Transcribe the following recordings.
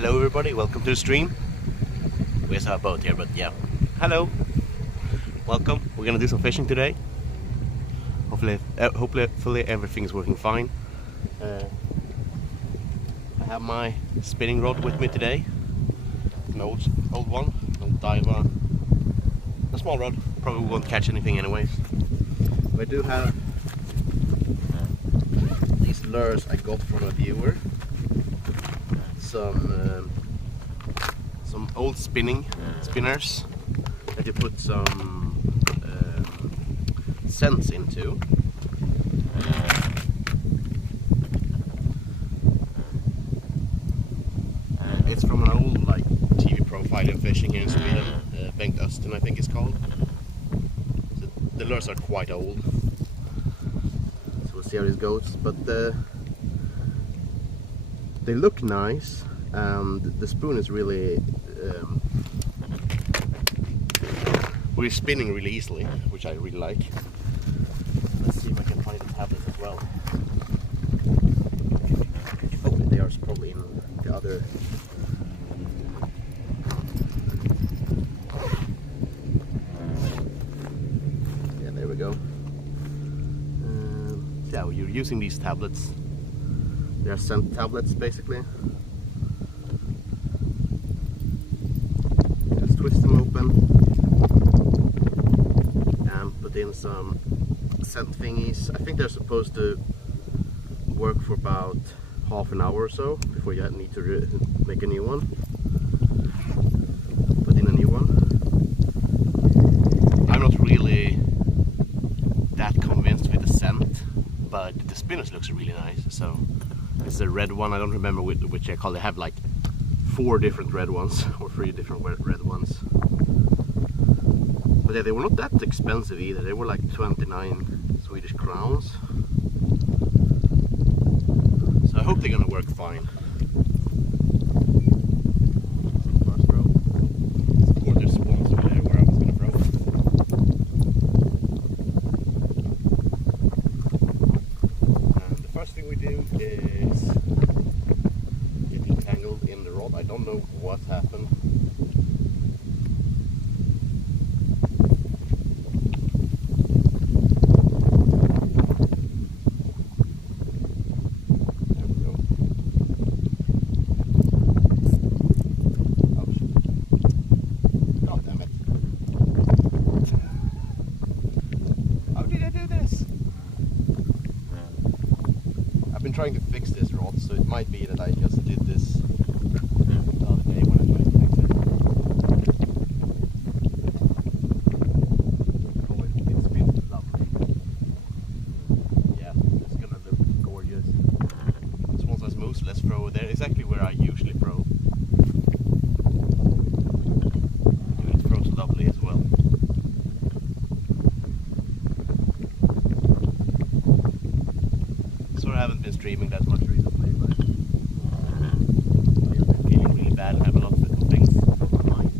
Hello everybody, welcome to the stream. We just have a boat here, but yeah. Hello, welcome. We're gonna do some fishing today. Hopefully everything's working fine. I have my spinning rod with me today. An old one, an old diver. A small rod, probably won't catch anything anyways. But I do have these lures I got from a viewer. Some old spinners that you put some scents into. It's from an old TV profile in fishing here in Sweden, Bengt Östen I think it's called. So the lures are quite old, so we'll see how this goes. But they look nice, and the spoon is really we're spinning really easily, which I really like. Let's see if I can find the tablets as well. Oh, they are probably in the other. Yeah, there we go. Yeah, you're using these tablets. They are scent tablets basically. Just twist them open and put in some scent thingies. I think they're supposed to work for about half an hour or so before you need to make a new one. Put in a new one. I'm not really that convinced with the scent, but the spinners looks really nice. So it's a red one. I don't remember which I call. They have like 4 different red ones or 3 different red ones. But yeah, they were not that expensive either. They were like 29 Swedish crowns. So I hope they're gonna work fine. First throw. Of course, there's spawns over there where I was gonna throw. And the first thing we do is get entangled in the rod. I don't know what happened. I've been trying to fix this rod, so it might be that I just did this the other day when I tried to fix it. Oh, it spins lovely. Yeah, it's gonna look gorgeous. This one says moose, let's throw there. Exactly where I usually throw. It throws lovely as well. I haven't been streaming that much recently, but I've been feeling really bad and have a lot of little things on my mind.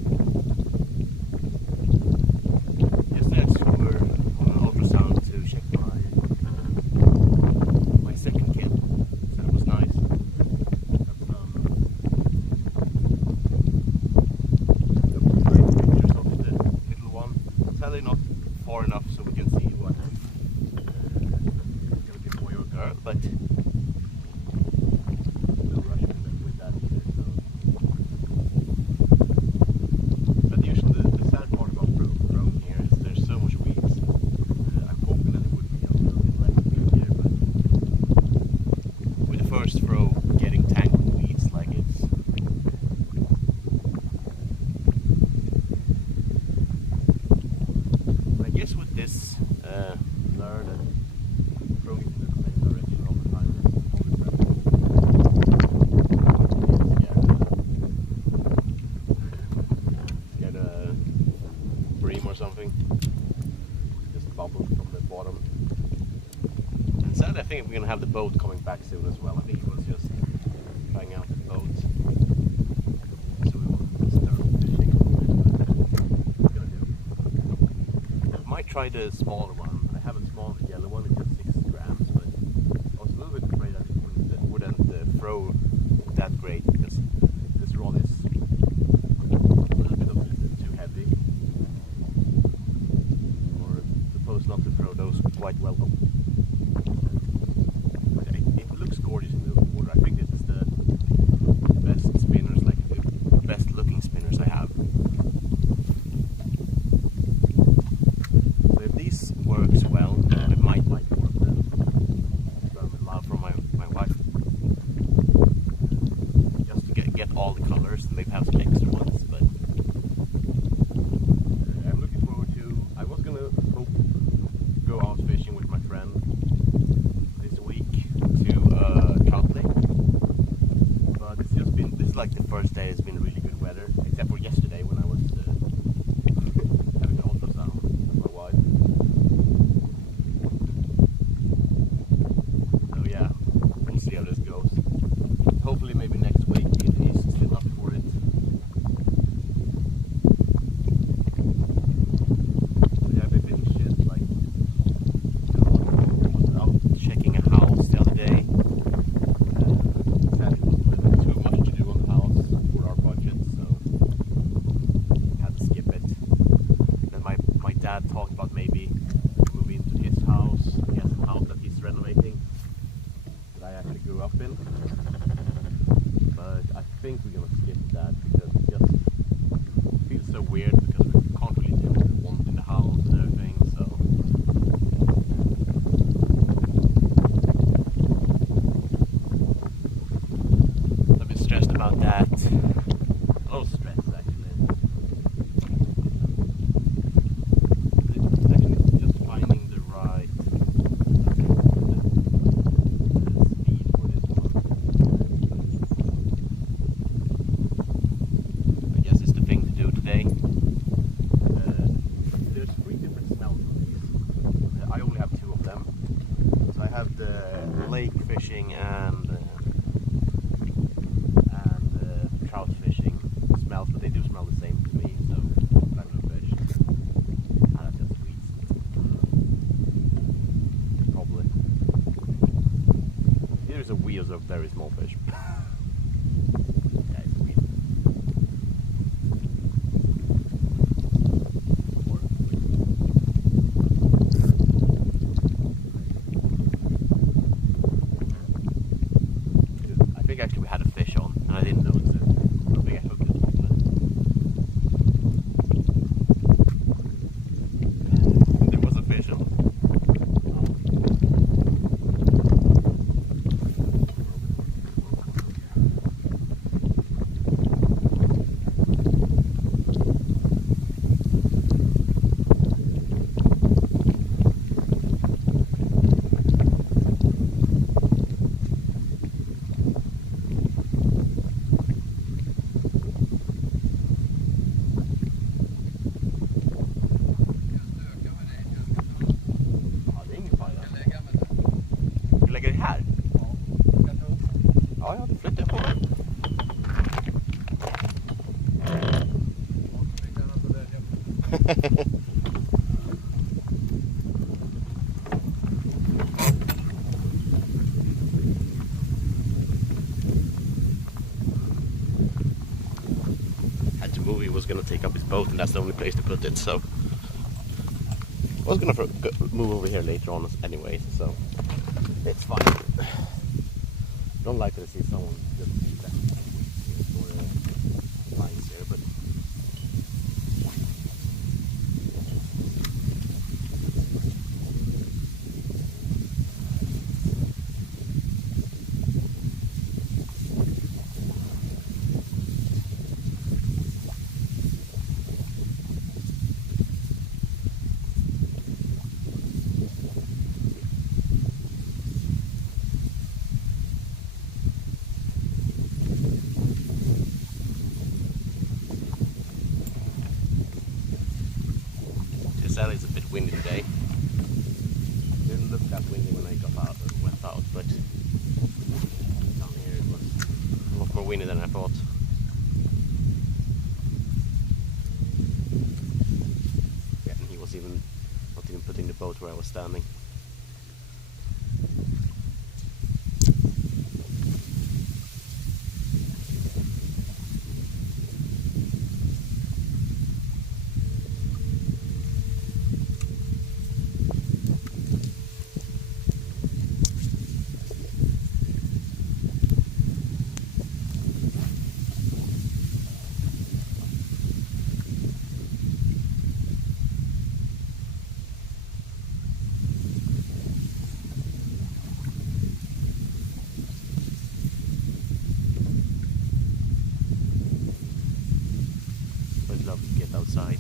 Yesterday I flew on an ultrasound to check my second kid, so it was nice. Got some pictures of the little one. Sadly not far enough so we can see what but no rush with that either. So. But usually the sad part about throwing here is there's so much weeds. I'm hoping that it would be a little bit less weed here, but with the first throw getting tangled in weeds like it's I guess with this lure that throwing it in the same direction all the time is always better. Get a bream or something. Just bubble from the bottom. And sadly I think we're gonna have the boat coming back soon as well. I think it was just trying out the boat. So we will start fishing. What gonna do? I might try the smaller one. I have a small yellow one, it's just 6 grams, but I was a little bit afraid that it wouldn't throw that great because this not to throw those quite well. But it looks gorgeous in the water. I think this is the best spinners, like the best looking spinners I have. So if this works well, I might like more of them. So I'm in love from my wife. Just to get all the colors and maybe have some extra ones, but I'm looking forward to. I was gonna go out fishing with my friend this week to trout lake, but it's just been, this is like the first day it's been really good weather, except for yesterday when I was having an ultrasound with my wife. So yeah, we'll see how this goes. Hopefully maybe next week if he's still up for it. So yeah, I've been fishing shit, like I was out checking a house the other day. Sadly it was a little bit too much to do on the house for our budget, so had to skip it. Then my dad talked about maybe moving into his house. He has a house that he's renovating that I actually grew up in. But I think we're gonna skip that because it just feels so weird because we can't really do what we want in the house and everything, so I'm a bit stressed about that. A lot of stress actually. Actually just finding the right speed for this one. I guess it's the thing to do today. There's 3 different smells on these. I only have 2 of them. So I have the lake fishing and trout fishing smells, but they do smell the same to me. So regular fish. That's just sweet. Probably. Here's a wheels of very small fish. Yeah, it's weird. I think actually we had a fish on and I didn't notice it. How big a hook is probably. There was a fish on. Lägger det här? Ja, jag flyttar på den. Had to move, he was going to take up his boat and that's the only place to put it, so I was going to move over here later on anyway, so it's fine. Don't like to see someone just for lines here, but sadly it's a bit windy today. Didn't look that windy when I went out, but down here it was a lot more windy than I thought. Yeah, and he was not even putting the boat where I was standing. get outside.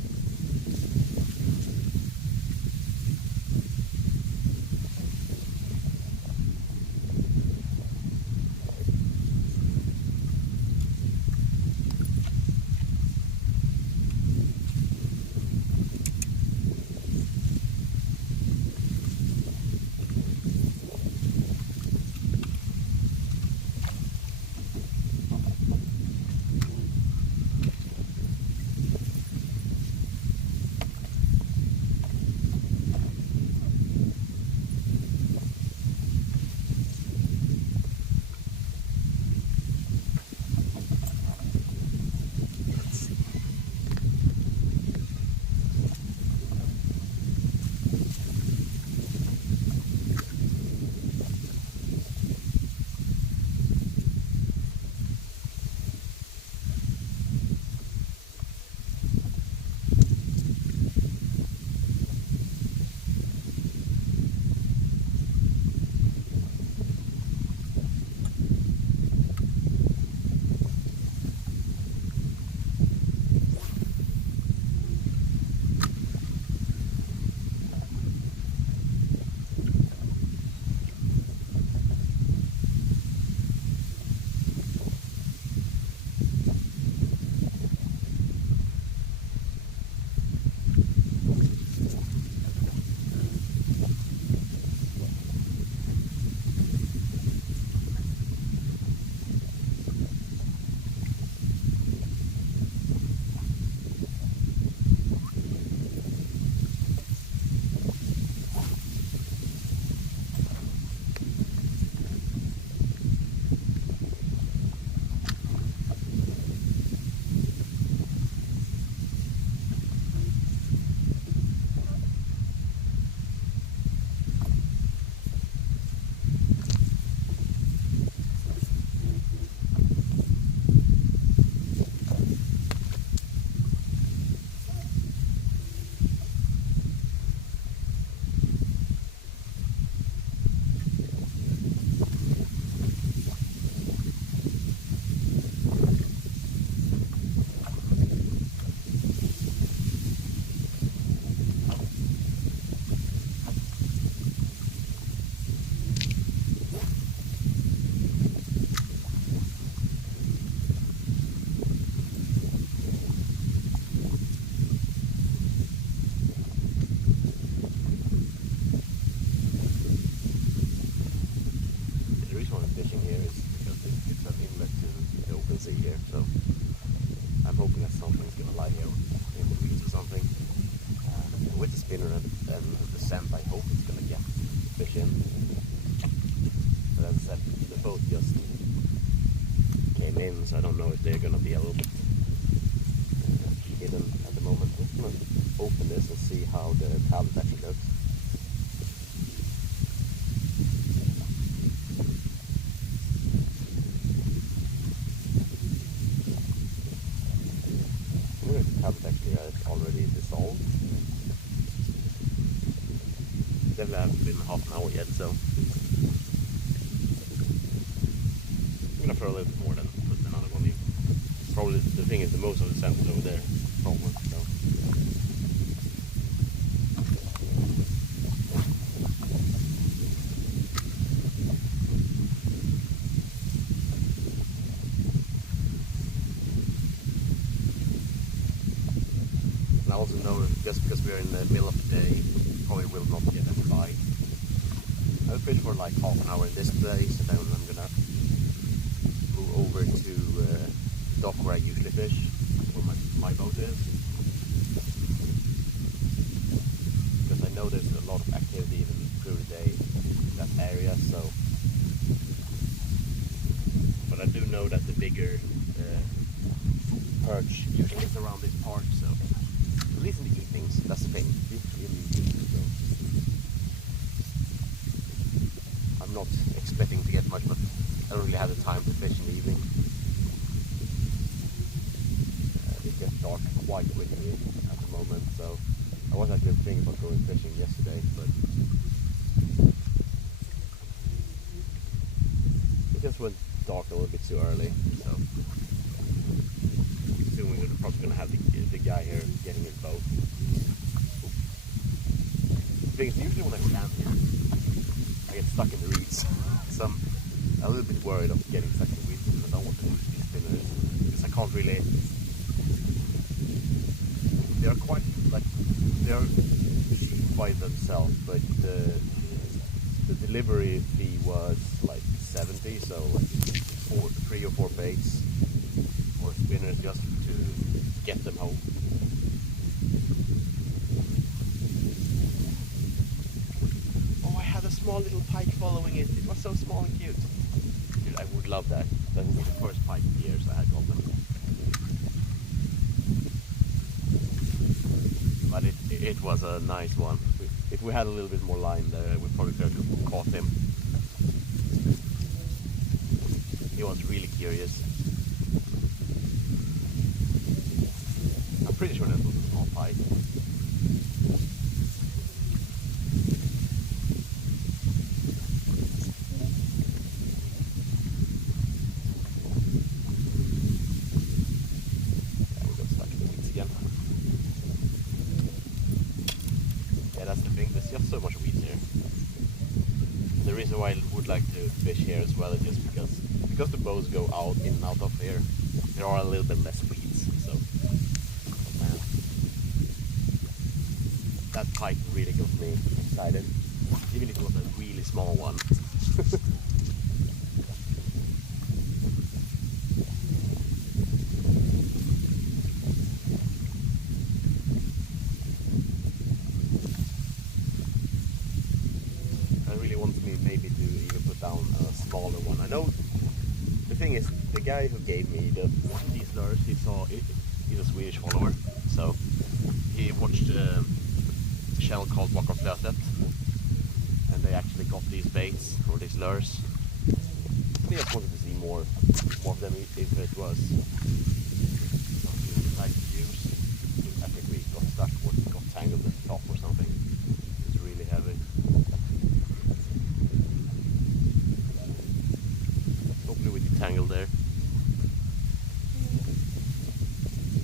So I'm hoping that something's gonna lie here in the weeds or something. With the spinner and the scent, I hope it's gonna get fish in. But as I said, the boat just came in, so I don't know if they're gonna be a little bit hidden at the moment. I'm just gonna open this and see how the pallet actually looks. Already dissolved. Definitely haven't been half an hour yet, so I'm gonna throw a little bit more than put another one in. Probably the thing is the most of the scent is over there. Probably, so. And I also know just because we're in the middle of the day, probably will not get any bite. I'll fish for like half an hour in this place, and then I'm gonna move over to the dock where I usually fish, where my boat is. Because I know there's a lot of activity even through the day in that area, so. But I do know that the bigger perch usually is around this part, so. At least in the evenings, that's the thing. So I'm not expecting to get much, but I don't really have the time to fish in the evening. It gets dark quite quickly at the moment, so I was actually thinking about going fishing yesterday, but it just went dark a little bit too early, so soon we're we're probably gonna have the guy here getting his boat. Because usually when I stand here, I get stuck in the reeds. So I'm a little bit worried of getting stuck in the reeds because I don't want to lose these spinners. Because I can't really. They are quite like they are cheap by themselves, but the delivery fee was like 70, so like 3 or 4 baits or spinners just to get them home. Oh, I had a small little pike following it. It was so small and cute. Dude, I would love that. That would be the first pike in years I had got them. But it was a nice one. If we had a little bit more line there, we probably could have caught him. He was really curious. I'm pretty sure that was a small pike. Yeah, we got stuck in the weeds again. Yeah, that's the thing. There's just so much weeds here. The reason why I would like to fish here as well is just because the bows go out in and out of here, there are a little bit less weeds. So, oh man, that pike really got me excited, even if it was a really small one. I really want me maybe to even put down a smaller one. I know. The thing is, the guy who gave me these lures, he's a Swedish follower, so he watched a channel called Walk of Flötet, and they actually got these baits or these lures. I just wanted to see more of them if it was something we like to use. I think we got stuck or got tangled at the top or something. It's really heavy. Hopefully we detangled there.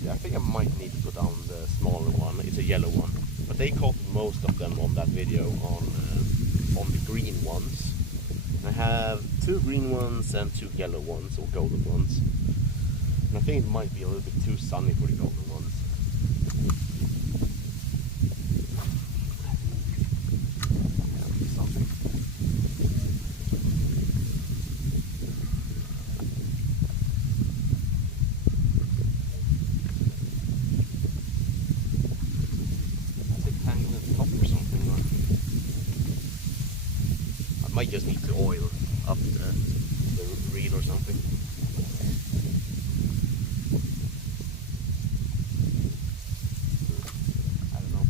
Yeah, I think I might need to put on the smaller one. It's a yellow one, but they caught most of them on that video on the green ones. I have 2 green ones and 2 yellow ones or golden ones, and I think it might be a little bit too sunny for the golden ones. Something. Might just need to oil up the reel or something. I don't know.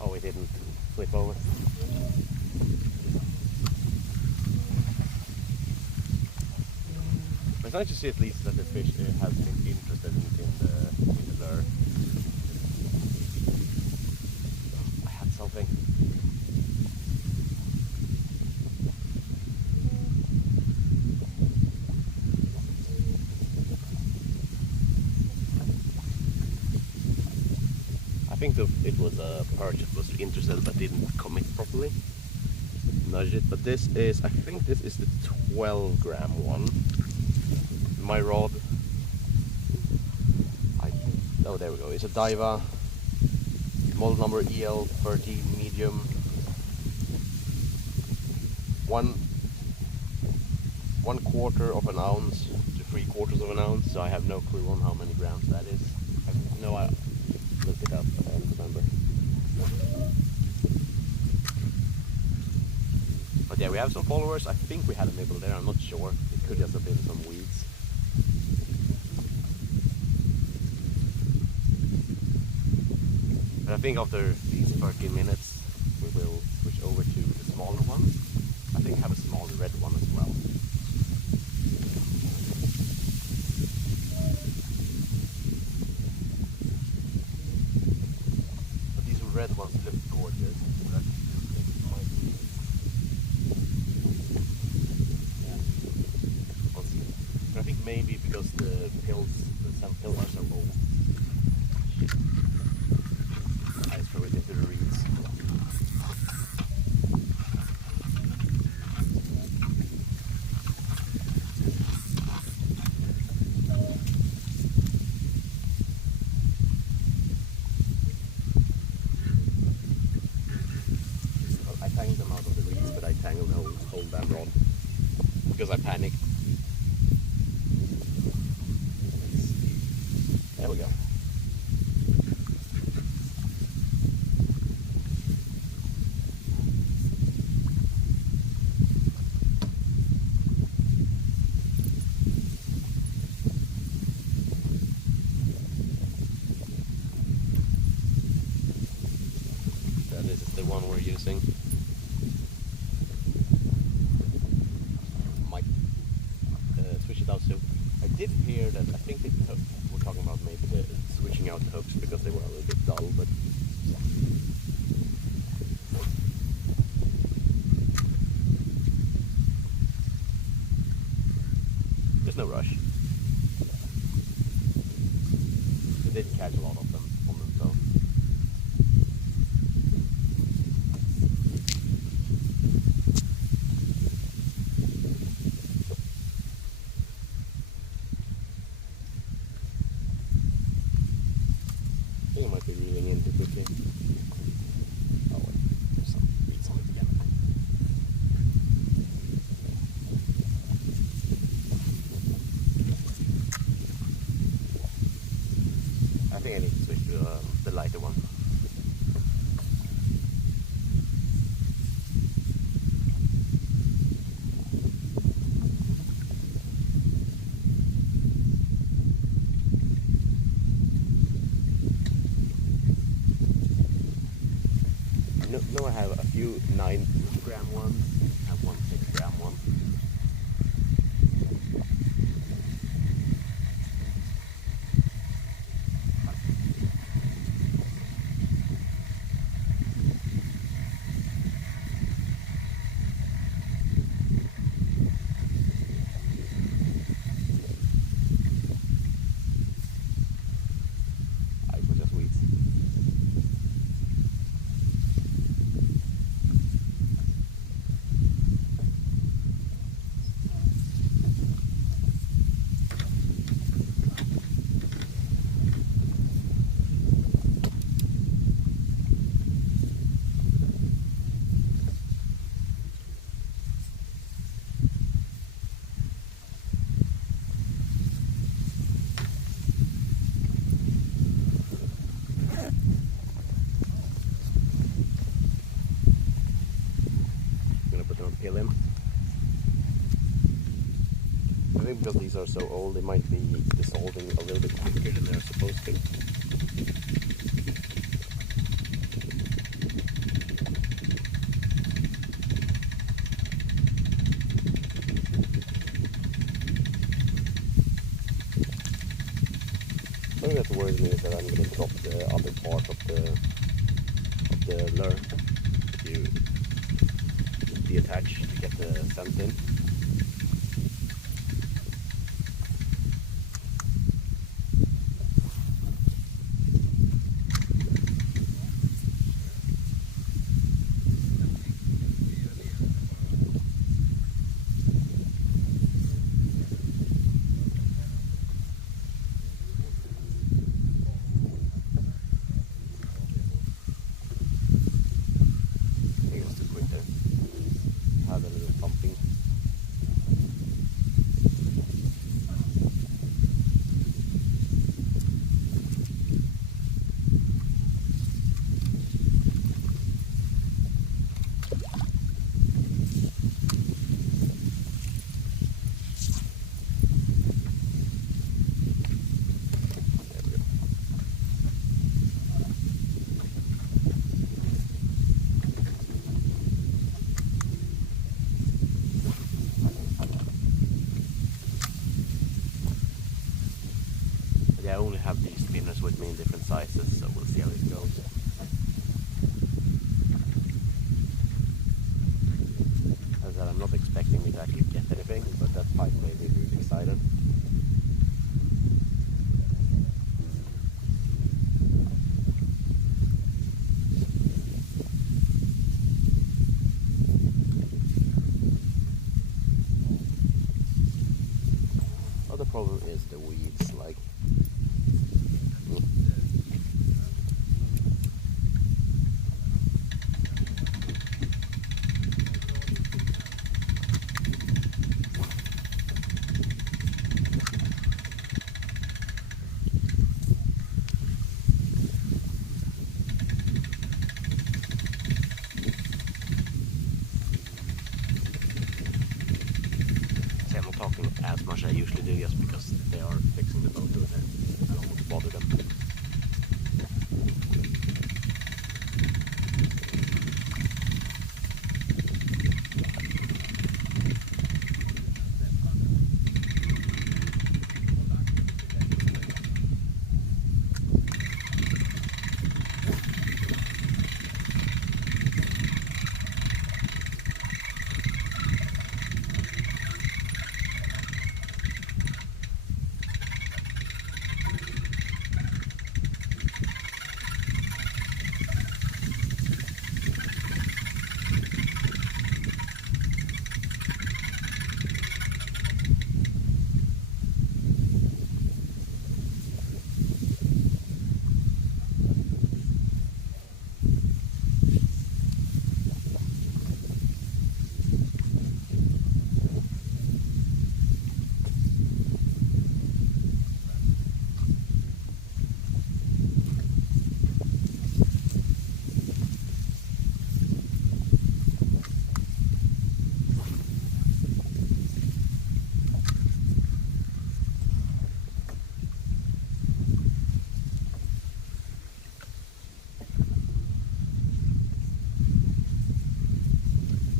Oh, it didn't flip over. It's nice to see at least that the fish has been interested in the lure. I had something. I think it was a perch that was interested but didn't commit properly. Nudge it, but this is, I think this is the 12 gram one. My rod, oh there we go, it's a Diva, model number EL13 medium, 1/4 of an ounce to 3/4 of an ounce, so I have no clue on how many grams that is. I looked it up, but I don't remember. But yeah, we have some followers. I think we had a nibble there, I'm not sure. It could just have been some weeds. But I think after these 13 minutes we will switch over to the smaller one. I think I have a smaller red one as well. But these red ones look gorgeous. think maybe because the some pills are so old. I just throw it into the reeds. Well, I tangled them out of the reeds, but I tangled the whole damn rod because I panicked. There we go. So this is the one we're using. Might switch it out soon. I did hear that, I think we're talking about maybe switching out the hooks because they were a little bit dull, but there's no rush. We did catch a lot of them on them, so. I think I might be reeling in too quickly. Oh wait, there's some beats on it again. I think I need to switch to the lighter one. No, I have a few 9-gram ones. I have one 6-gram one. I was just weeds. Kill him. I think because these are so old, they might be dissolving a little bit quicker than they're supposed to. The thing that worries me is that I'm going to drop the other part of the lure to deattach to get the scent in. I only have these spinners with me in different sizes, so we'll see how it goes. As I said, I'm not expecting me to actually get anything, but that fight made me really excited. problem is the weeds, like. See, I'm not talking as much as I usually do just because they are fixing the boat over there. I don't want to bother them.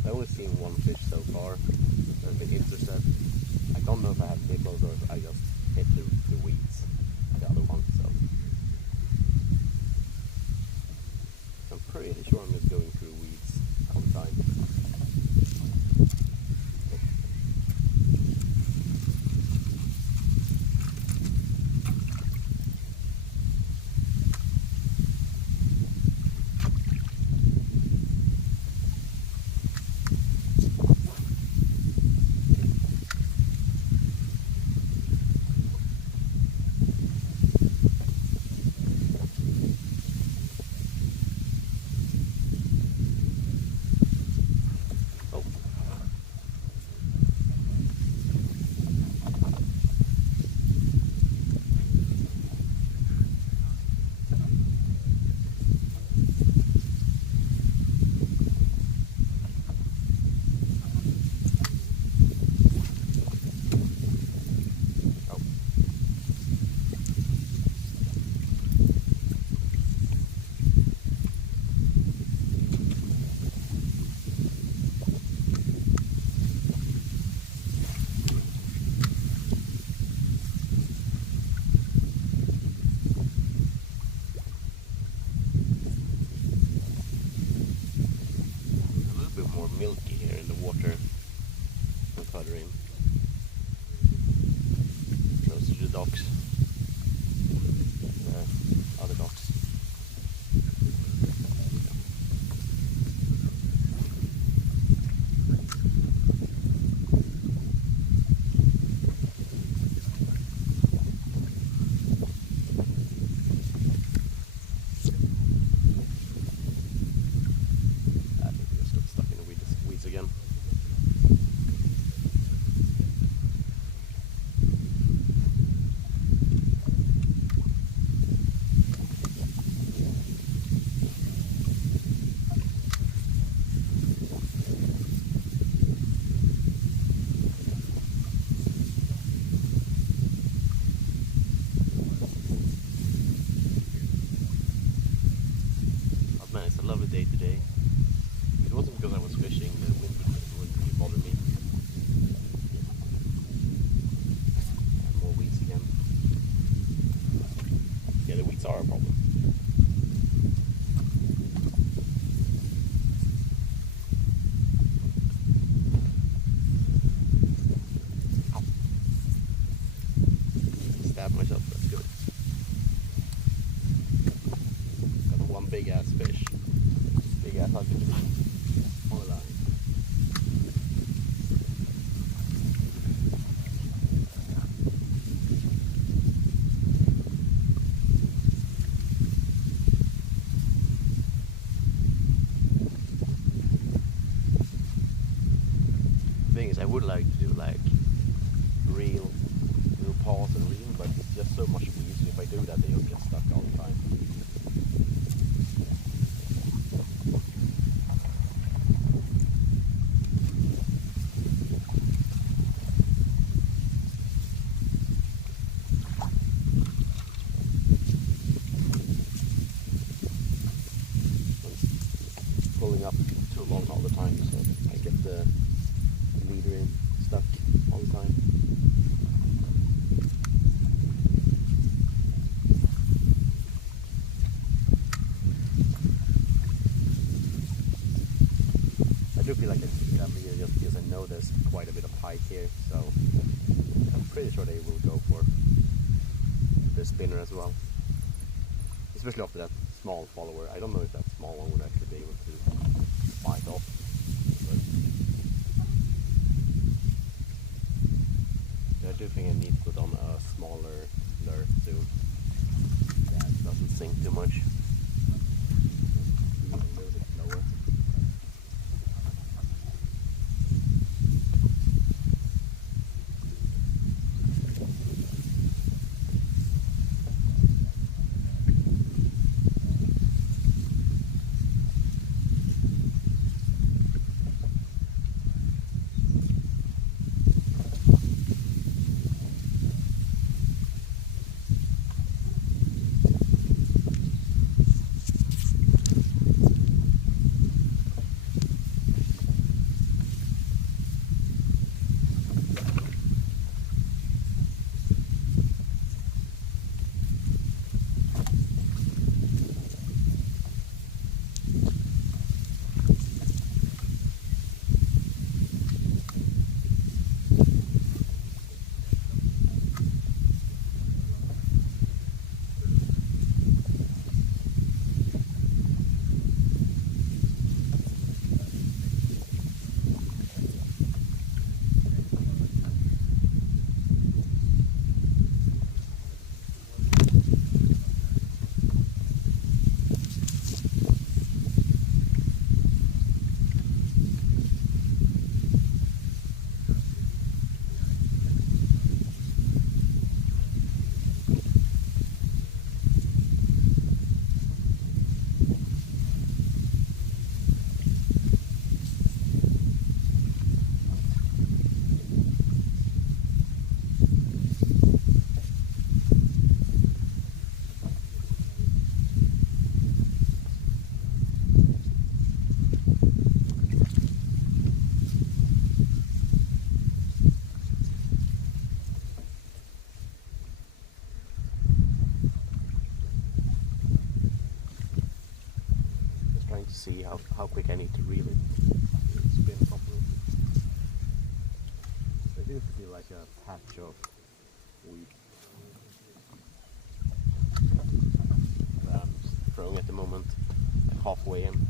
I've only seen one fish so far. I've been interested. I don't know if I have nipples or if I just hit the weeds, the other one. So I'm pretty sure I'm just going through weeds all the time. More milky here in the water than further in, close to the docks, other docks. I think we just got stuck in the weeds again. Oh man, it's a lovely day today. It wasn't because I was fishing, the wind wouldn't really bother me. And more weeds again. Yeah, the weeds are a problem. Ow. Stabbed myself, that's good. Got one big ass fish. Big ass husky fish on the line. I would like to do like reel pause and reel, but it's just so much easier if I do that. They'll get stuck all the time. Pulling up too long all the time, so I get the leader in stuck all the time. I do feel like I should get up here just because I know there's quite a bit of height here, so I'm pretty sure they will go for the spinner as well. Especially after that small follower. I don't know if that small one would actually be able to fight off. But I do think I need to put on a smaller lure soon. That doesn't sink too much. A little bit lower. See how quick I need to reel it spin properly. I do feel like a patch of weed that I'm throwing at the moment, like halfway in.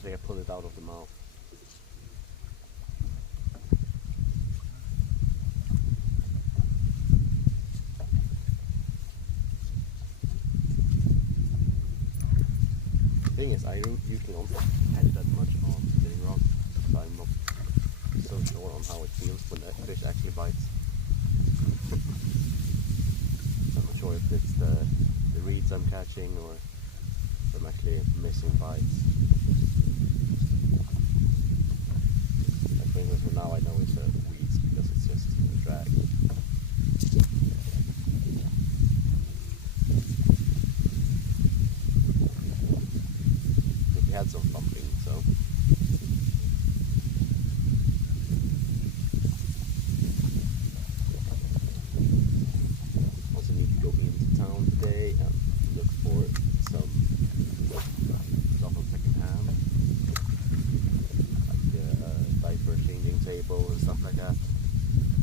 I think I pulled it out of the mouth. The thing is, I usually don't catch that much on spinning rod, so I'm not so sure on how it feels when a fish actually bites. I'm not sure if it's the reeds I'm catching or if I'm actually missing bites. Like for instance, for now I know it's weeds because it's just a drag. But we had some thumping, so. Also need to go into town today and look for some stuff on second hand, like diaper changing table and stuff like that.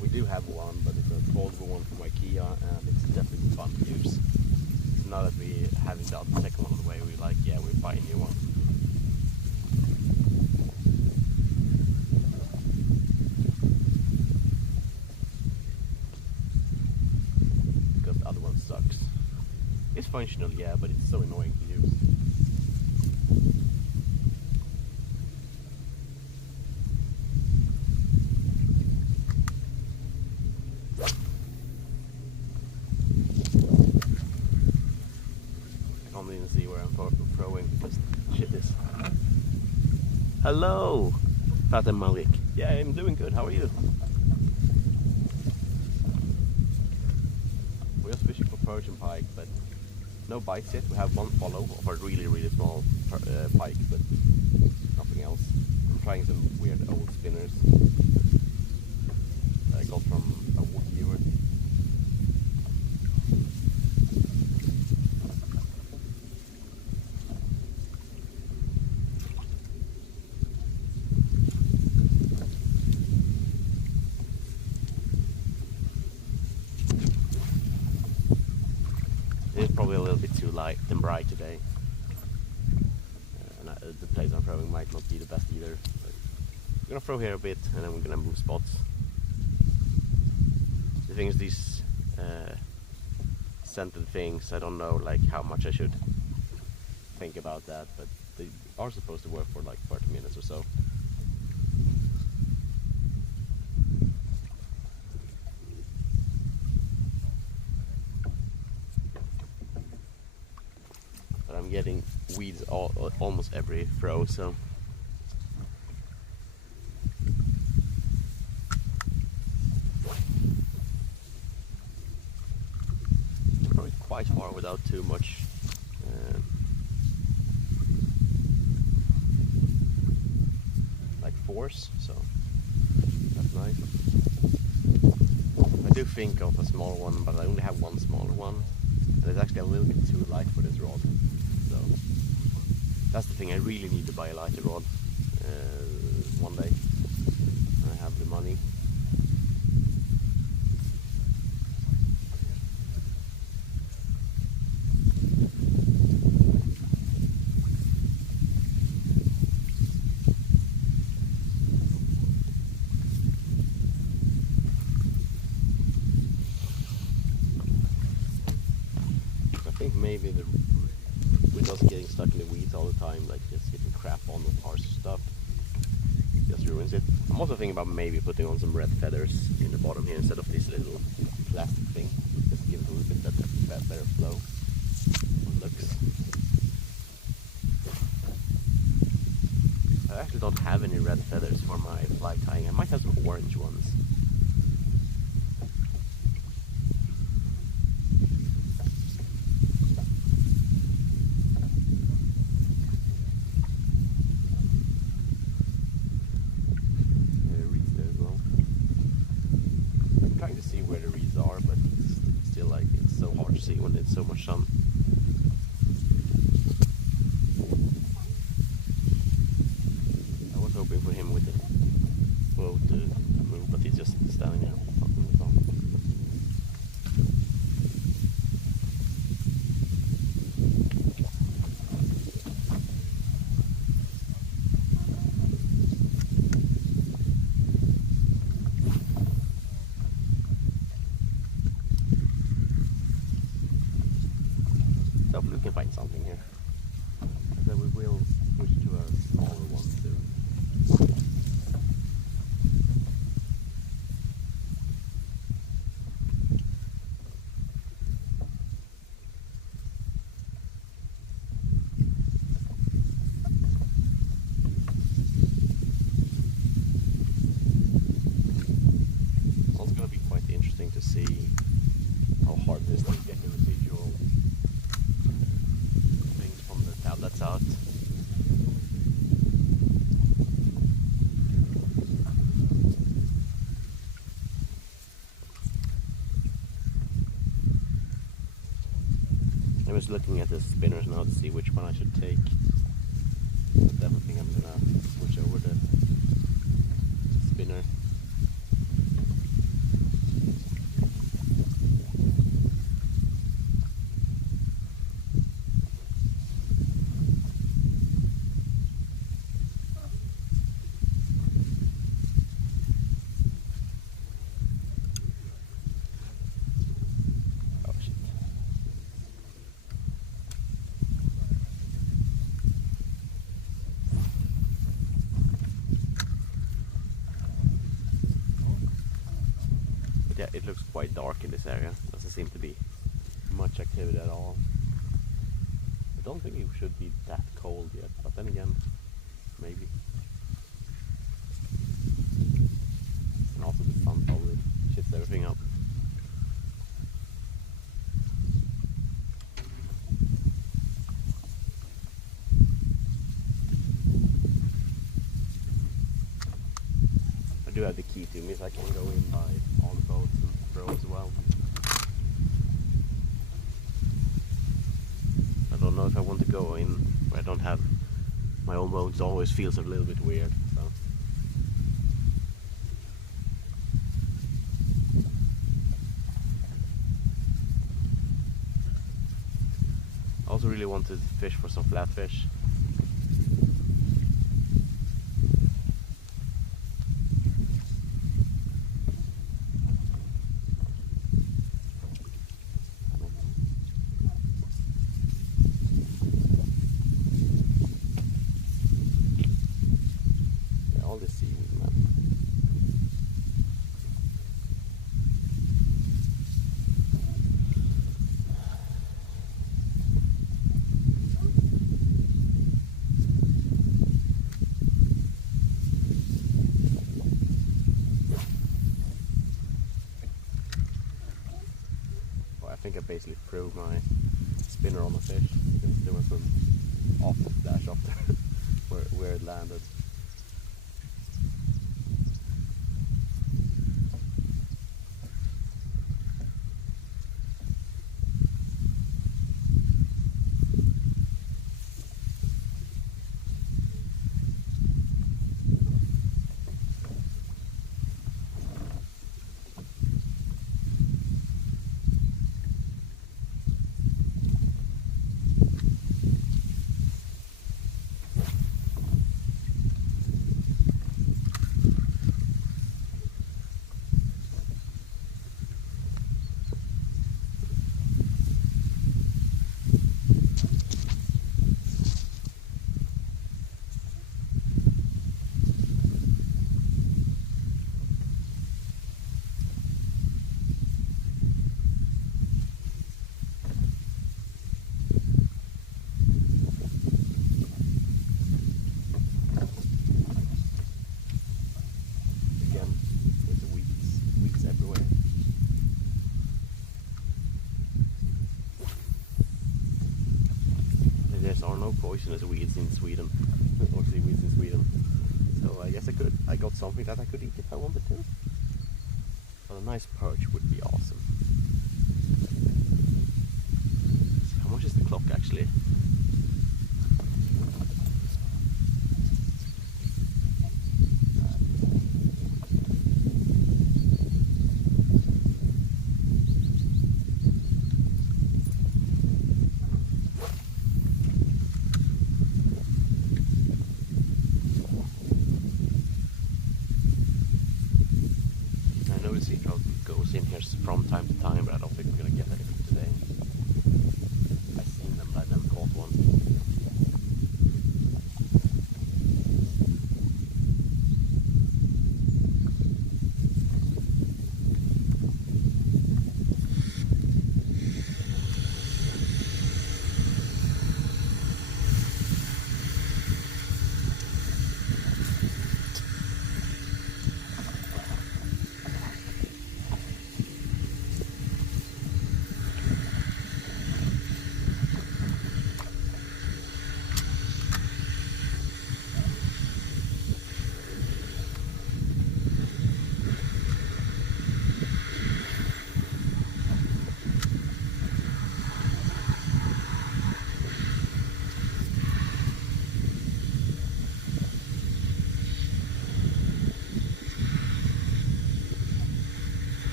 We do have one, but it's a foldable one from IKEA, and it's definitely fun to use. So now that we haven't got the second one on the way, we're like, yeah, we'll buy a new one. Because the other one sucks. It's functional, yeah, but it's so annoying to use. I can't even see where I'm throwing because shit is. Hello, Fat and Malik. Yeah, I'm doing good. How are you? We're just fishing for perch and pike, but no bites yet. We have one follow of a really small pike, but nothing else. I'm trying some weird old spinners that I got from a wood viewer. It's probably a little bit too light and bright today, and the place I'm throwing might not be the best either. But we're gonna throw here a bit, and then we're gonna move spots. The thing is, these scented things, I don't know like how much I should think about that, but they are supposed to work for like 30 minutes or so. But I'm getting weeds almost every throw, so probably quite far without too much like force, so that's nice. I do think of a small one, but I only have one smaller one, and it's actually a little bit too light for this rod. So that's the thing, I really need to buy a lighter rod one day. I have the money. I think maybe with us getting stuck in the weeds all the time, like just hitting crap on the parts of stuff, just ruins it. I'm also thinking about maybe putting on some red feathers in the bottom here instead of this little plastic thing. Just give it a little bit better flow on looks. I actually don't have any red feathers for my fly tying. I might have some orange ones. Where the reeds are, but it's still like it's so hard to see when it's so much sun. I was hoping for him with the boat to move, but he's just standing there fucking with on. hopefully we can find something here. And then we will switch to a smaller one soon. Also going to be quite interesting to see how hard it is to get the residual things from the tablets out. I was looking at the spinners now to see which one I should take. I definitely think I'm gonna switch over the spinner. Yeah, it looks quite dark in this area. Doesn't seem to be much activity at all. I don't think it should be that cold yet, but then again, maybe. And also the sun probably shits everything up. I do have the key to me, so I can go in by on boats and throw as well. I don't know if I want to go in where I don't have my own boats. Always feels a little bit weird. So. I also really want to fish for some flatfish. I think I basically threw my spinner on the fish because there was some off the splash off there where it landed. There are no poisonous weeds in Sweden, or seaweeds in Sweden. So I guess I got something that I could eat if I wanted to. But a nice perch would be awesome. How much is the clock actually? Goes in here from time to time, but I don't think we're gonna get anything today. I've seen them,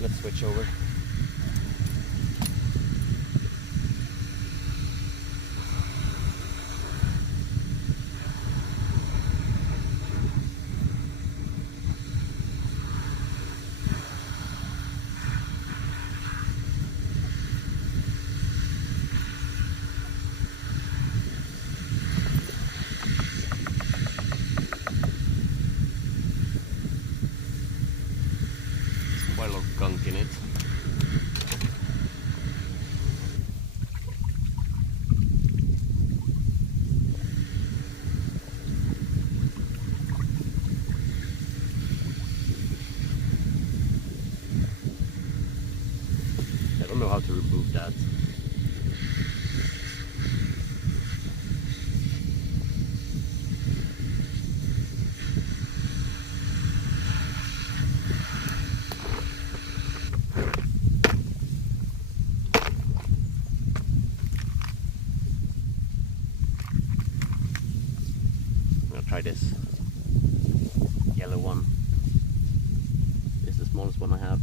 Let's switch over. Quite a lot of gunk in it. I don't know how to remove that. Try this yellow one. It's the smallest one I have.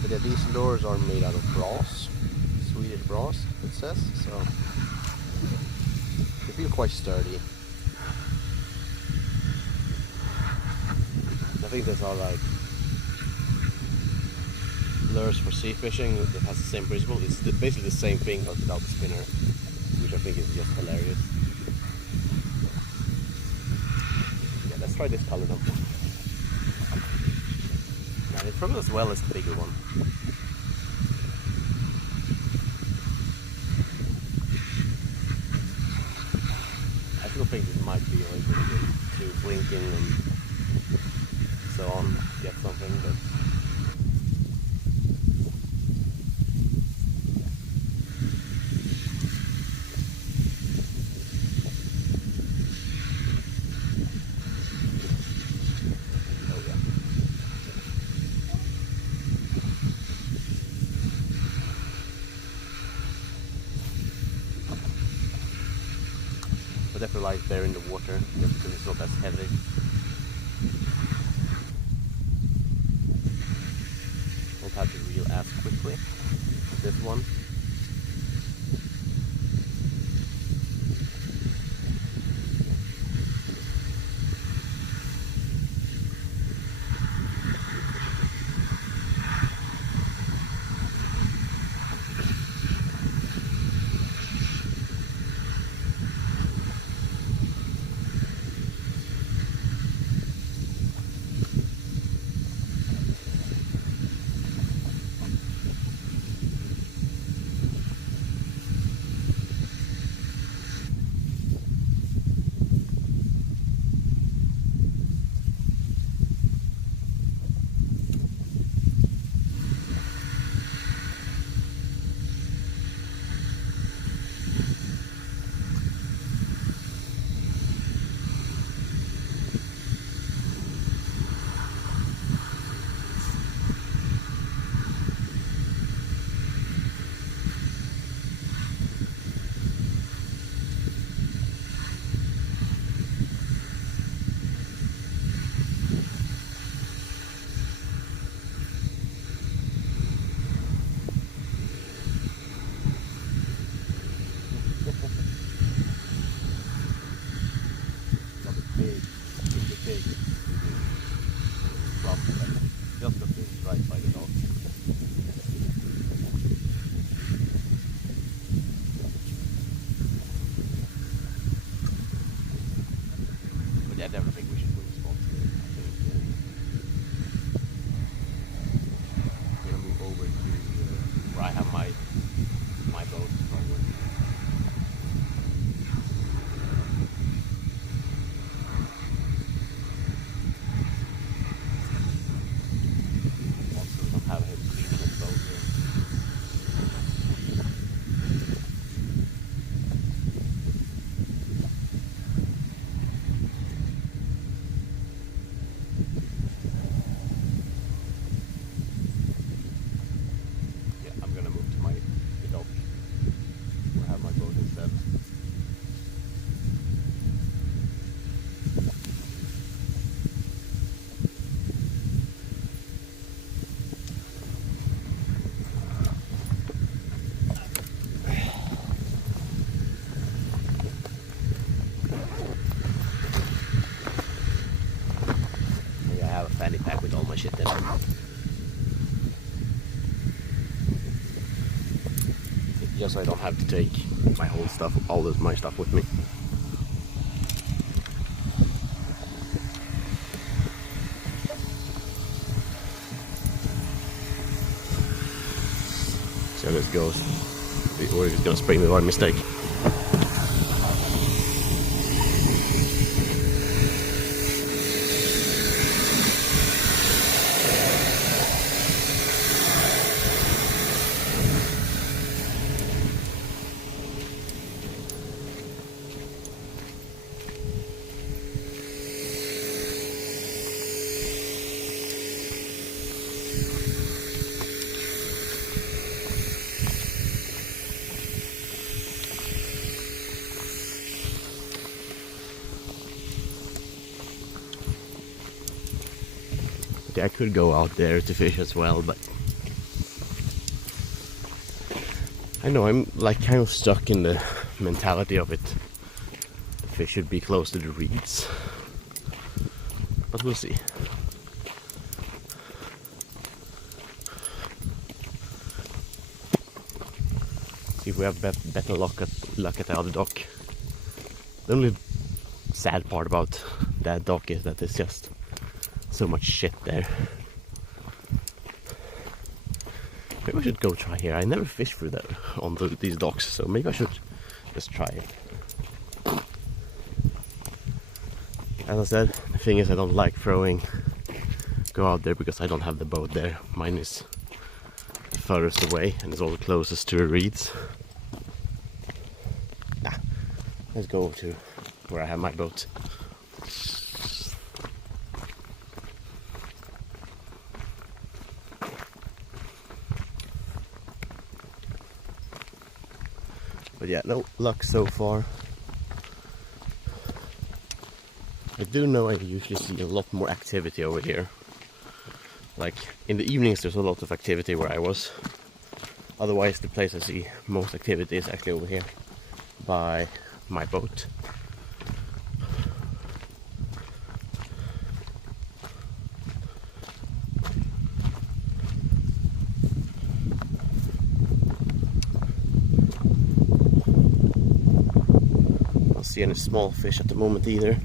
But yeah, these lures are made out of brass, Swedish brass it says, so they feel quite sturdy. I think these are like lures for sea fishing that has the same principle. It's basically the same thing but without the spinner, which I think is just hilarious. Yeah, let's try this color now. It's probably as well as the bigger one. I still think this might be like to blinking and so on, get something, but definitely lies there in the water just because it's not as heavy. Don't have to reel as quickly. This one. I definitely think we should move spots here. I think I'm gonna move over to where I have my boat probably. Also, we don't have him cleaning his boat here. I'm gonna move to the dock where I have my boat instead. Yeah, I have a fanny pack with all my shit in it. Just so I don't have to take my whole stuff, my stuff with me. See how this goes. Or he's gonna spray me by mistake. I could go out there to fish as well, but I know I'm like kind of stuck in the mentality of it. The fish should be close to the reeds, but we'll see. See if we have better luck at the other dock. The only sad part about that dock is that it's just so much shit there. Maybe I should go try here. I never fished through that on these docks, so maybe I should just try it. As I said, the thing is I don't like go out there because I don't have the boat there. Mine is furthest away and it's all closest to the reeds. Let's go to where I have my boat. But yeah, no luck so far. I do know I usually see a lot more activity over here. Like in the evenings there's a lot of activity where I was. Otherwise the place I see most activity is actually over here by my boat. See any small fish at the moment either,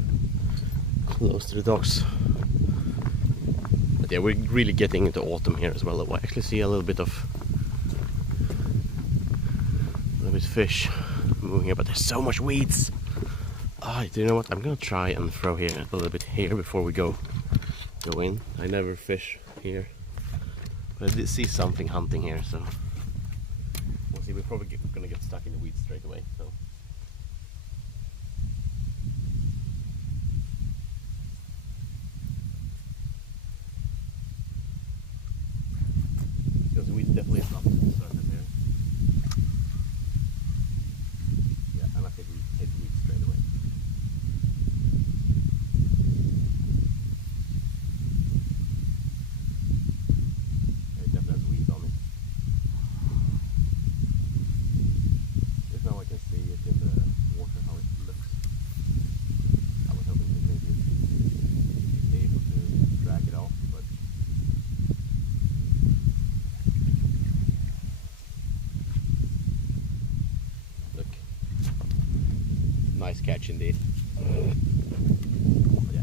close to the docks. But yeah, we're really getting into autumn here as well. I actually see a little bit fish moving here, but there's so much weeds. Do you know what? I'm gonna try and throw here a little bit here before we go in. I never fish here, but I did see something hunting here, so we'll see. We're probably gonna get stuck in the weeds straight away. So. Because the weeds definitely is not the surface here. Yeah, and I think we hit the weeds straight away. It definitely has weeds on it. Just now I can see it in the water how it looks. I was hoping to maybe be able to drag it off, but look, nice catch indeed. But yeah,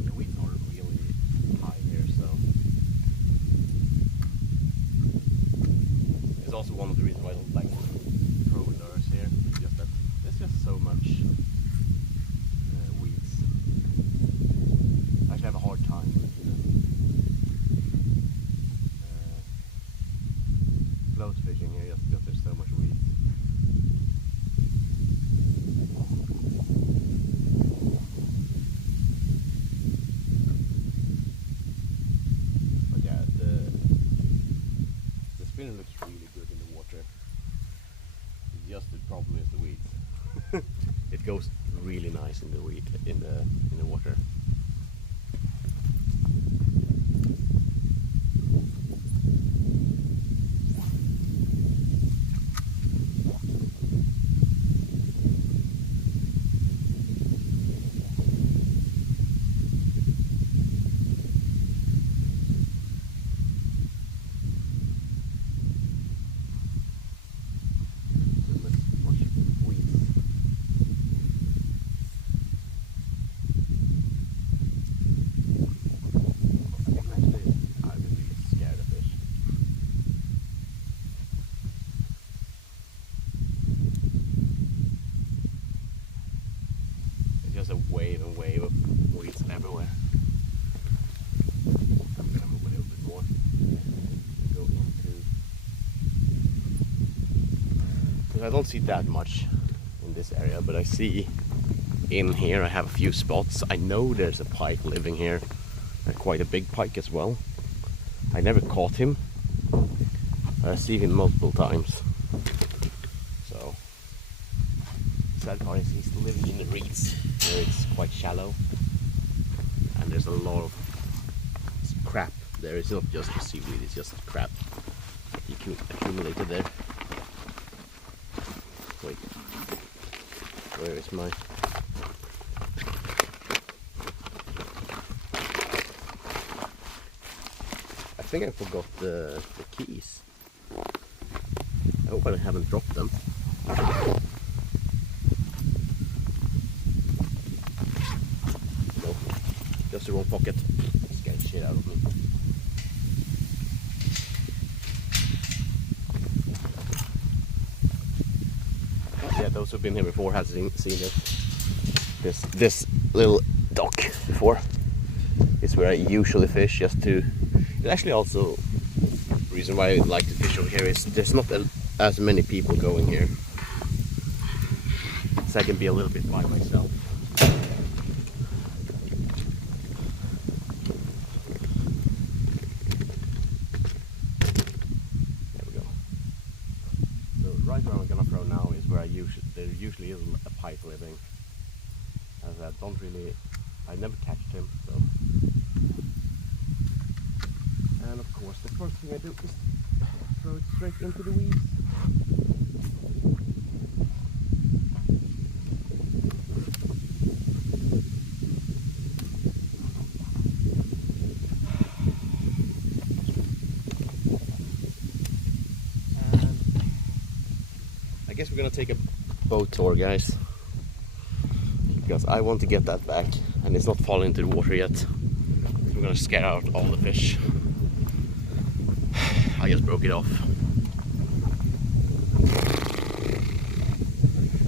weeds. It goes really nice in the weed in the water. Just a wave and wave of weeds everywhere. I'm gonna move a little bit more. Go into, because I don't see that much in this area, but I see in here I have a few spots. I know there's a pike living here, and quite a big pike as well. I never caught him, but I see him multiple times. So sad part is he's living in the reeds where it's quite shallow, and there's a lot of crap there. It's not just the seaweed, it's just crap that he accumulated there. Wait, where is my... I think I forgot the keys. I hope I haven't dropped them. Just the wrong pocket. Scared shit out of me. Yeah, those who've been here before have seen this little dock before. It's where I usually fish, just to... It's actually also the reason why I like to fish over here is there's not as many people going here, so I can be a little bit by myself. Right where I'm gonna throw now is where there usually is a pike living. As I never catch him, so. And of course, the first thing I do is throw it straight into the weeds. I guess we're gonna take a boat tour, guys, because I want to get that back, and it's not falling into the water yet. We're gonna scare out all the fish. I just broke it off,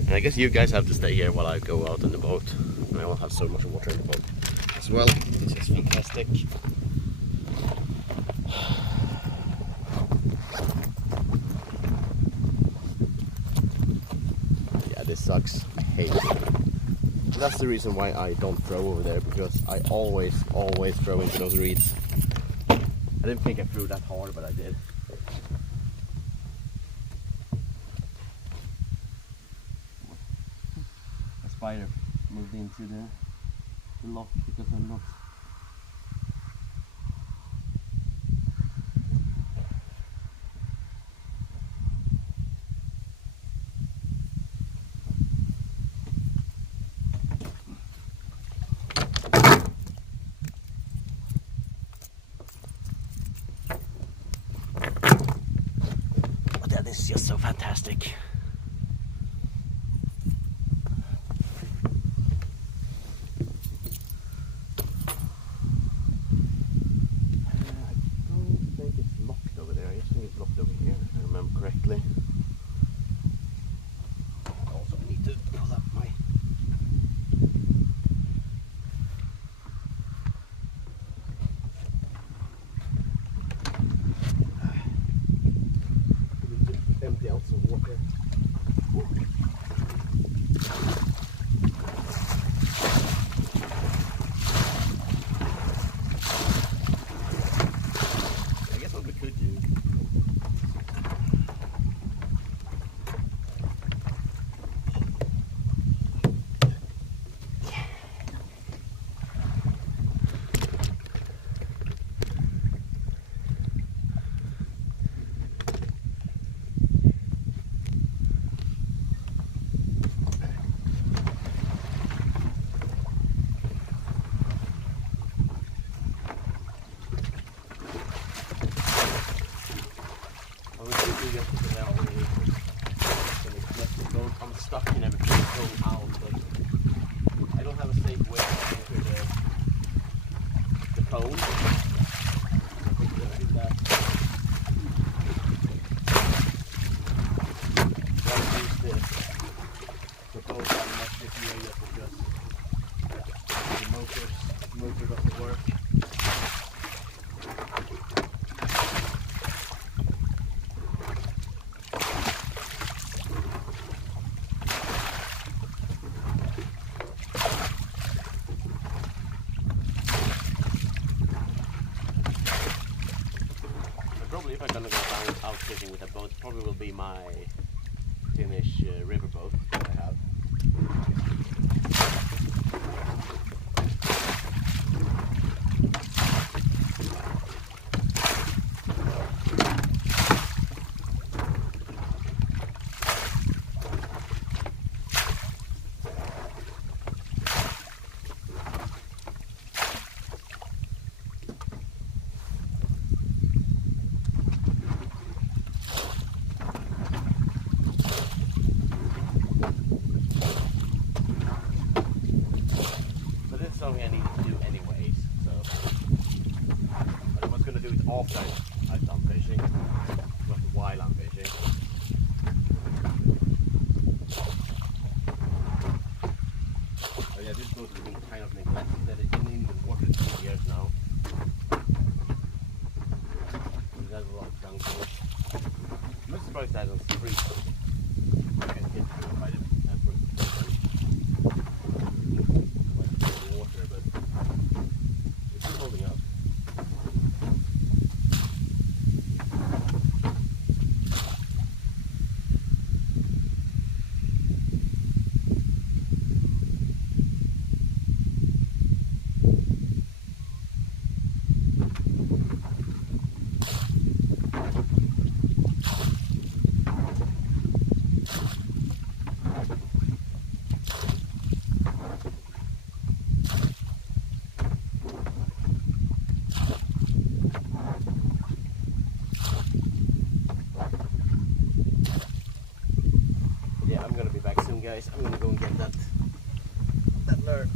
and I guess you guys have to stay here while I go out in the boat, and I won't have so much water in the boat as well. It's just fantastic. This sucks. I hate it. That's the reason why I don't throw over there, because I always throw into those reeds. I didn't think I threw that hard, but I did. A spider moved into the lock because I'm not... This is just so fantastic. I don't think it's locked over there. I just think it's locked over here, if I remember correctly. Also, I need to pull up my... empty out some water. going out, but I don't have a safe way to enter the cone. I think that I did that. Gotta use the boat that much this year yet because the motor doesn't work. Probably if I'm gonna go out fishing with a boat, probably will be my Finnish river boat that I have. Something I need to do anyways, so but I was going to do it after I've done fishing, not while I'm fishing. But yeah, this boat has been kind of neglected. It's been in the water 2 years now. There's a lot of junk in it. I'm not surprised that doesn't freeze. I can get through by the water, but it's still holding up. Yeah, I'm gonna be back soon, guys. I'm gonna go and get that lure.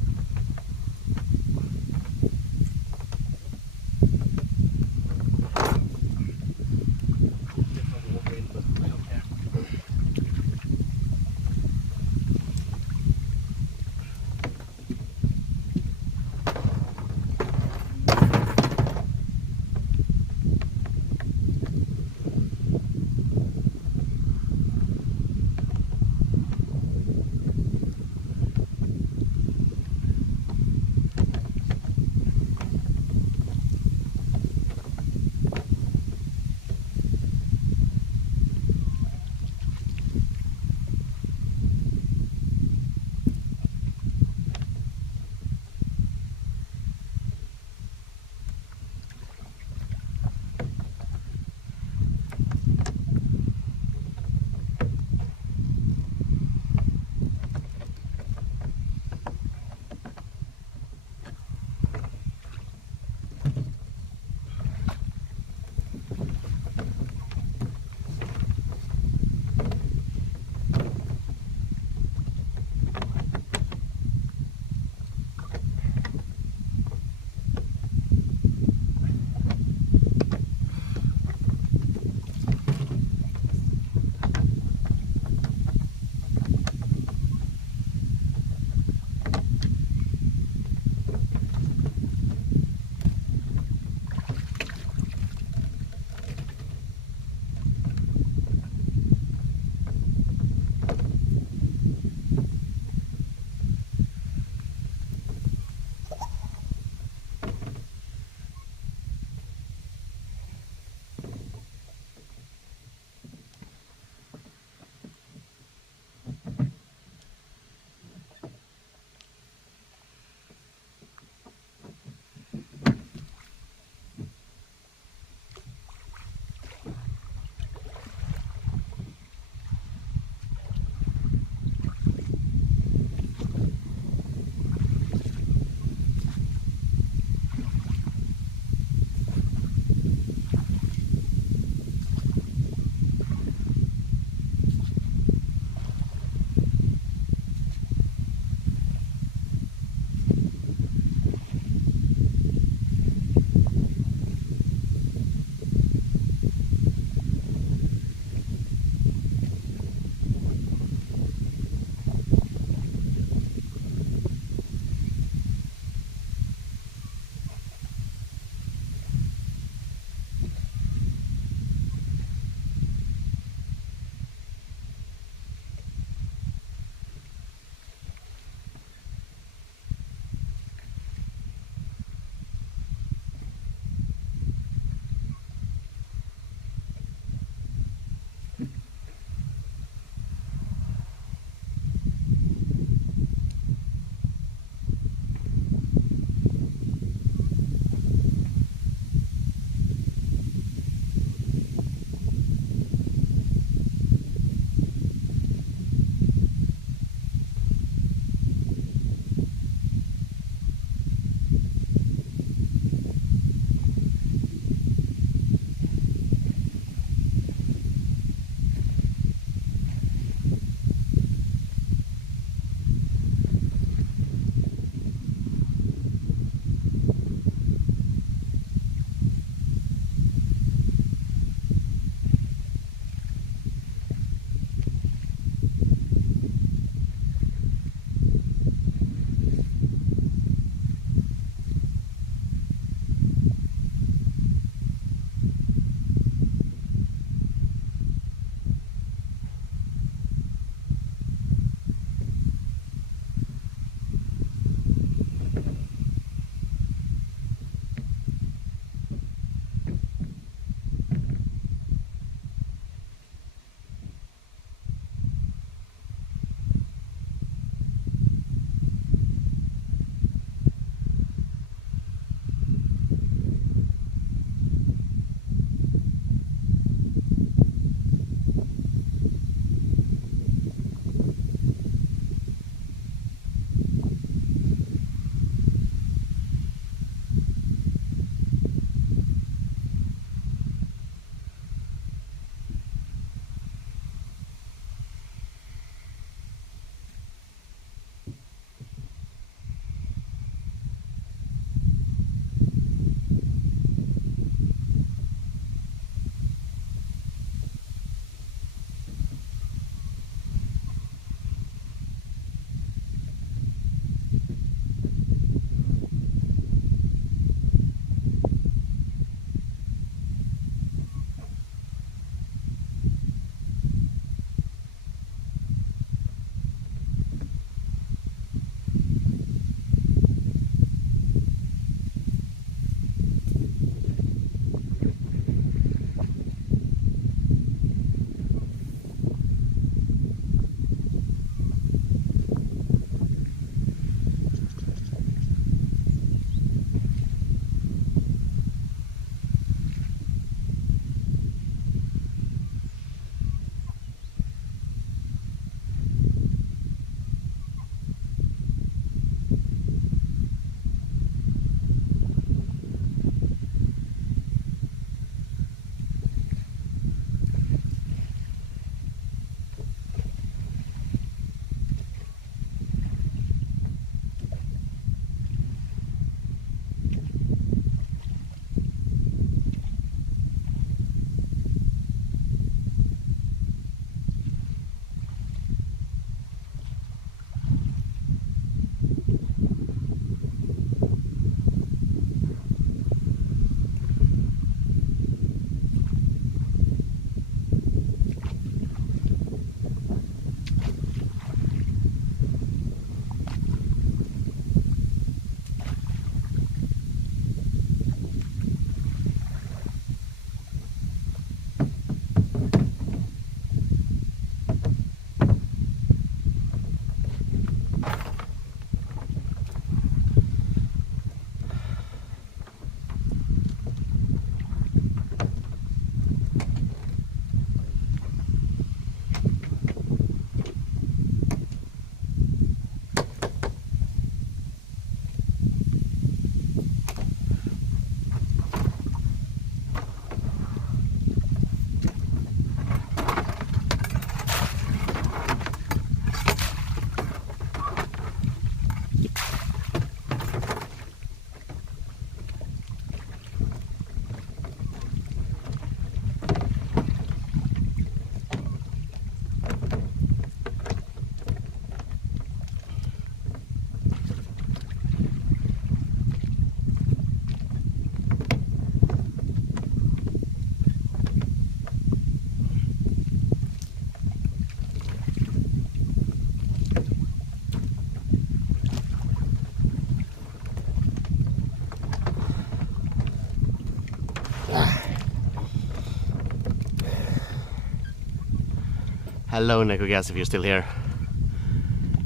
Hello Neko Gas, if you're still here.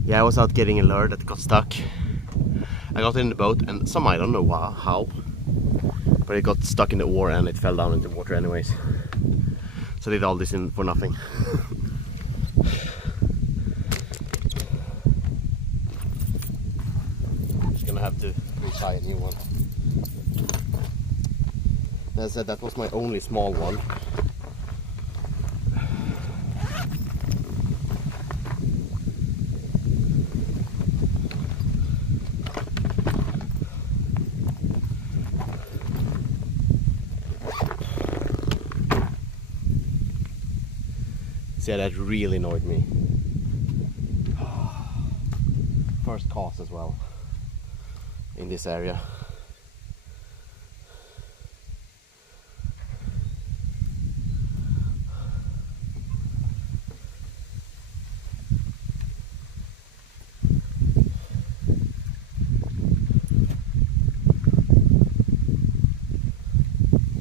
Yeah, I was out getting a lure that got stuck. I got it in the boat and I don't know how, but it got stuck in the oar and it fell down into the water anyways. So I did all this for nothing. Just gonna have to retry a new one. As I said, that was my only small one. See, that really annoyed me. First cast as well in this area.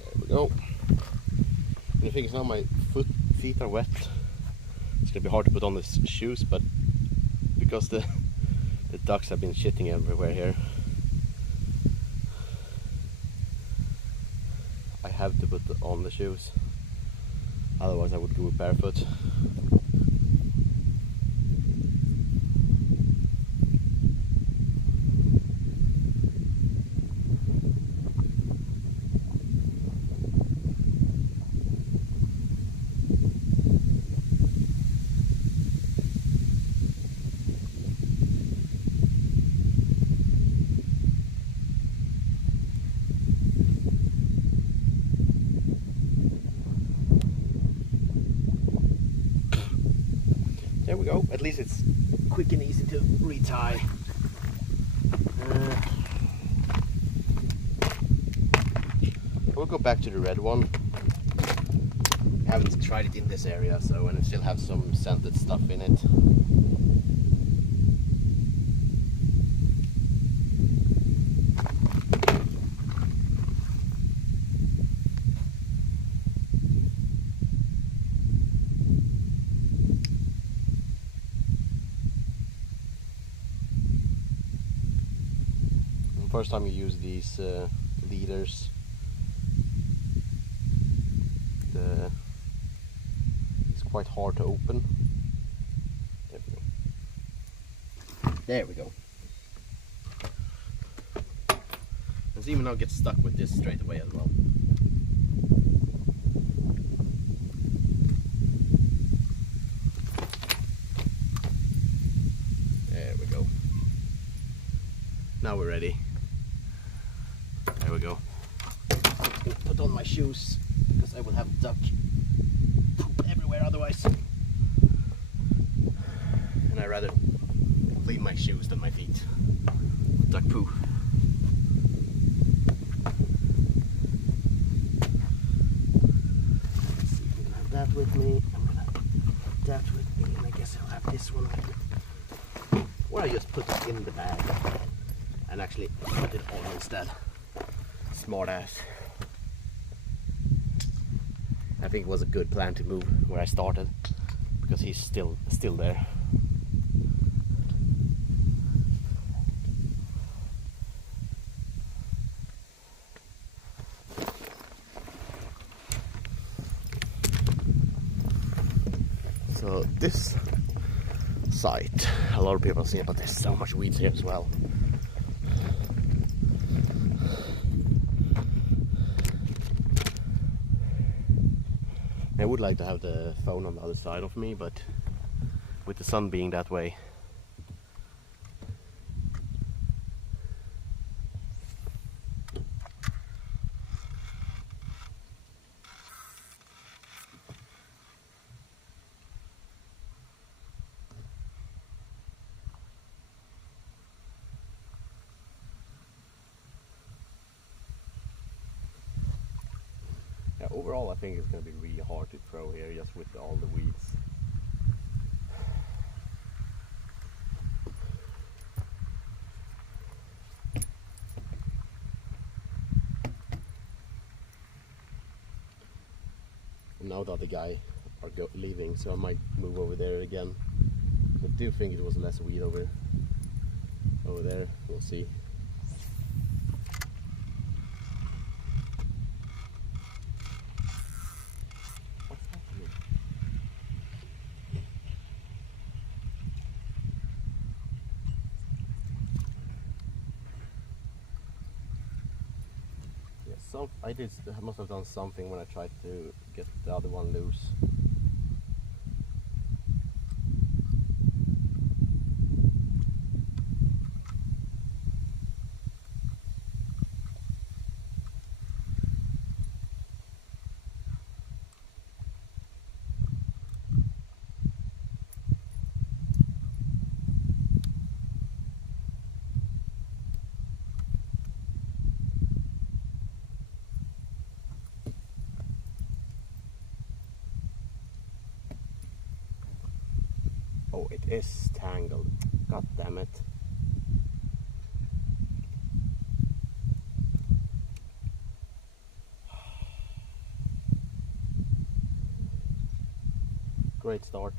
There we go. And the thing is, now my feet are wet. It's gonna be hard to put on the shoes, but because the ducks have been shitting everywhere here, I have to put on the shoes. Otherwise I would go barefoot. There we go. At least it's quick and easy to retie. We'll go back to the red one. I haven't tried it in this area, so and it still have some scented stuff in it. First time you use these leaders, it's quite hard to open. There we go. And see, even now get stuck with this straight away as well. There we go. Now we're ready. There we go. Put on my shoes because I will have duck poop everywhere otherwise. And I rather clean my shoes than my feet. Duck poo. Let's see, I'm gonna have that with me. I'm gonna have that with me, and I guess I'll have this one with me. Or I just put it in the bag and actually put it on instead. Smart ass. I think it was a good plan to move where I started because he's still there. So this site, a lot of people see it, but there's so much weeds here as well. I would like to have the phone on the other side of me, but with the sun being that way, yeah, overall I think it's going to be really hard to throw here just with all the weeds. And now the other guy are leaving, so I might move over there again. I do think it was less weed over there. We'll see. What's happening? Yeah, I must have done something when I tried to get the other one loose. Oh, it is tangled. God damn it. Great start.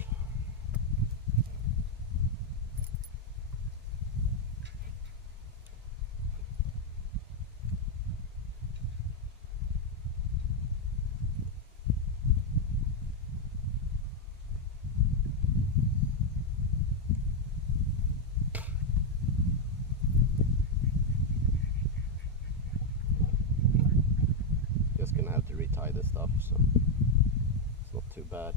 Just gonna have to retie this stuff, so it's not too bad.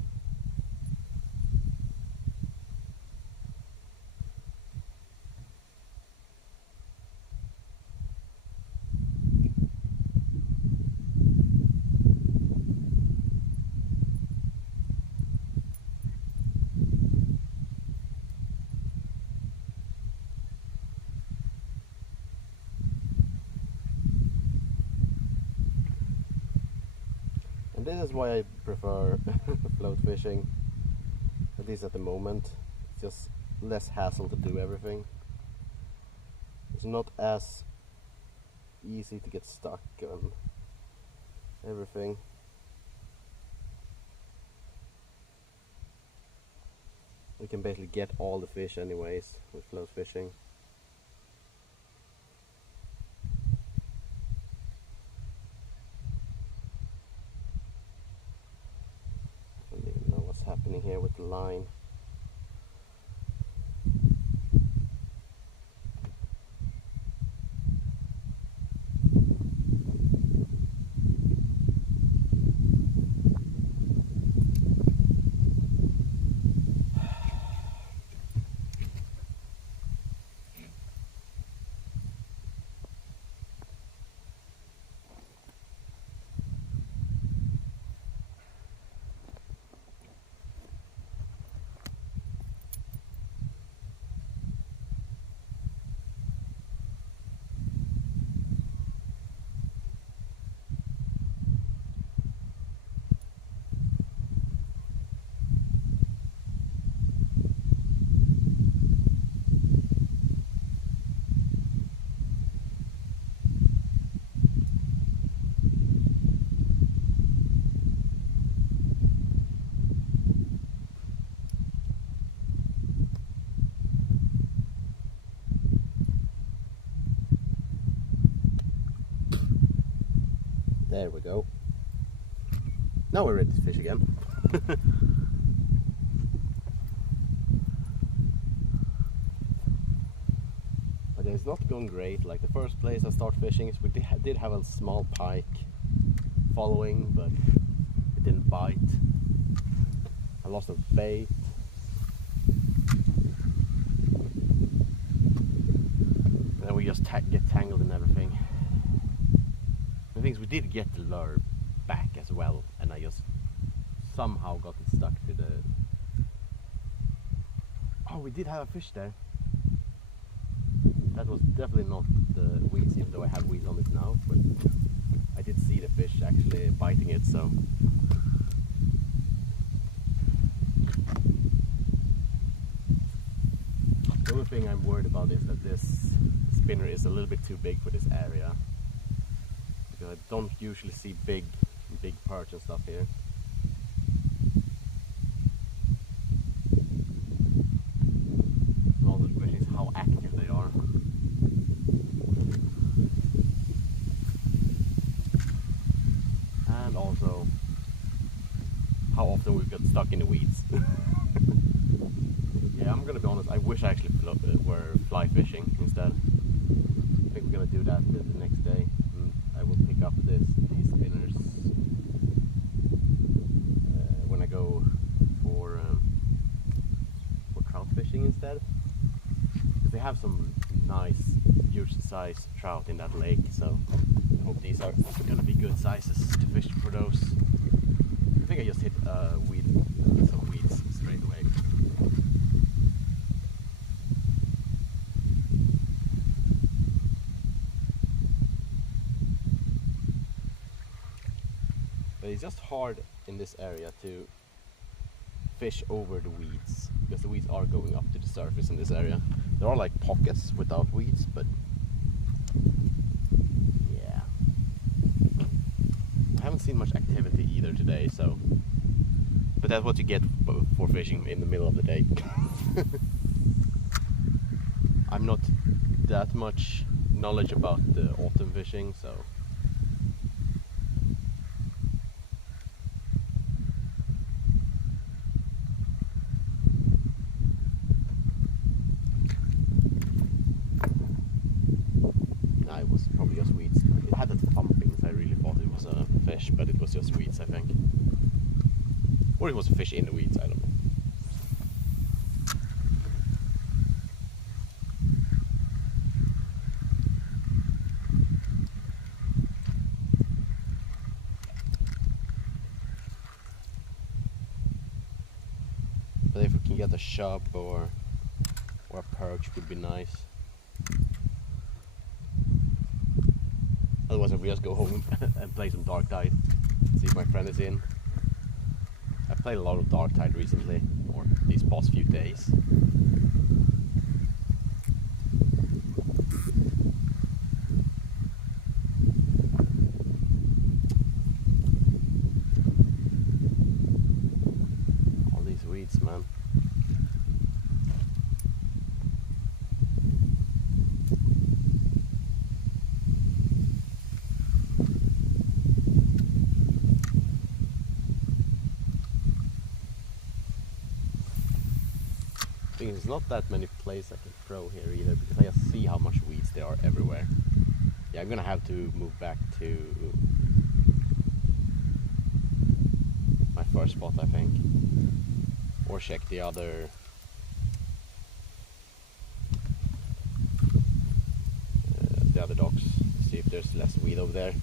And this is why I prefer float fishing, at least at the moment. It's just less hassle to do everything. It's not as easy to get stuck on everything. We can basically get all the fish anyways with float fishing. I don't even know what's happening here with the line. There we go. Now we're ready to fish again. But it's not going great. Like the first place I started fishing is we did have a small pike following, but it didn't bite. I lost a bait. And then we just get tangled in everything. The thing is, we did get the lure back as well, and I just somehow got it stuck to the... Oh, we did have a fish there. That was definitely not the weeds, even though I have weeds on it now, but I did see the fish actually biting it, so... The only thing I'm worried about is that this spinner is a little bit too big for this area. Because I don't usually see big perch and stuff here. stuck in the weeds. Yeah, I'm gonna be honest, I wish I actually were fly fishing instead. I think we're gonna do that the next day. And I will pick up these spinners when I go for trout fishing instead. Because they have some nice, huge size trout in that lake, so I hope these are gonna be good sizes to fish for those. I think I just hit some weeds straight away. But it's just hard in this area to fish over the weeds, because the weeds are going up to the surface in this area. There are like pockets without weeds, but yeah. I haven't seen much activity either today, so. But that's what you get for fishing in the middle of the day. I'm not that much knowledge about the autumn fishing, so. No, it was probably just weeds. It had that thumping, so I really thought it was a fish, but it was just weeds, I think. Or it was a fish in the weeds, I don't know. But if we can get a shub or a perch would be nice. Otherwise, if we just go home and play some Dark Tide, see if my friend is in. I played a lot of Dark Tide recently, or these past few days. All these weeds, man. There's not that many places I can throw here either, because I just see how much weeds there are everywhere. Yeah, I'm gonna have to move back to my first spot, I think, or check the other docks, see if there's less weed over there.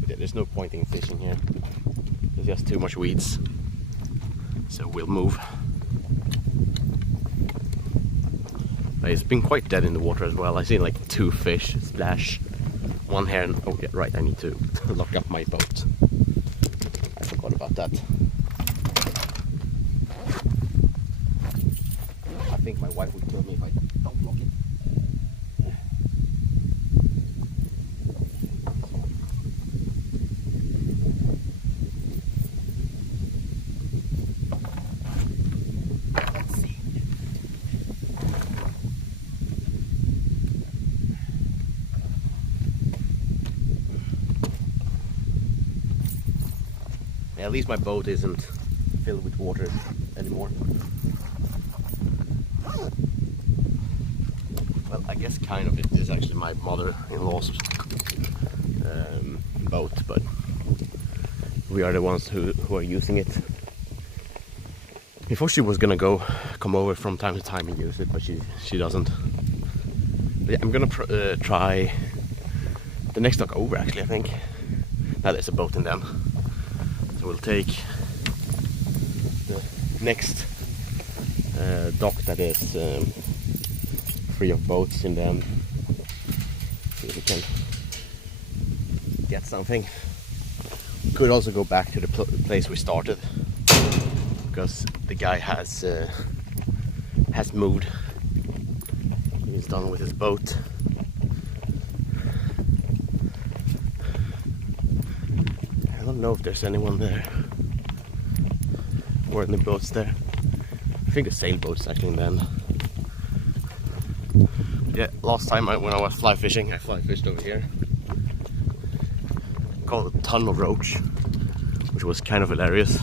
But yeah, there's no point in fishing here. There's just too much weeds, so we'll move. It's been quite dead in the water as well. I've seen like 2 fish splash. One here, and oh yeah, right, I need to lock up my boat. I forgot about that. I think my wife would kill me if I don't lock it. At least my boat isn't filled with water anymore. Well, I guess kind of. It is actually my mother-in-law's boat, but we are the ones who are using it. Before she was gonna come over from time to time and use it, but she doesn't. But yeah, I'm gonna try the next dock over, actually, I think. Now there's a boat in them. We'll take the next dock that is free of boats in them. See if we can get something. We could also go back to the place we started, because the guy has moved. He's done with his boat. I don't know if there's anyone there or any boats there. I think the sailboat's actually in the end. Yeah, last time when I was fly fishing, I fly fished over here. Caught a ton of roach, which was kind of hilarious.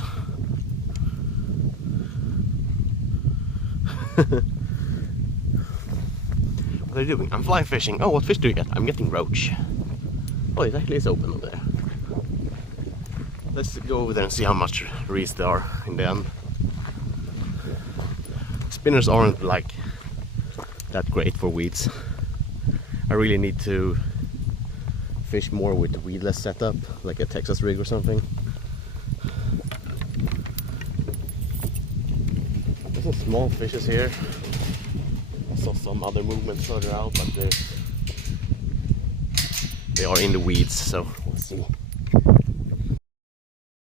What are you doing? I'm fly fishing. Oh, what fish do you get? I'm getting roach. Oh, it actually is open over there. Let's go over there and see how much reeds there are in the end. Spinners aren't like that great for weeds. I really need to fish more with the weedless setup, like a Texas rig or something. There's some small fishes here. I saw some other movement further out, but they are in the weeds, so we'll see.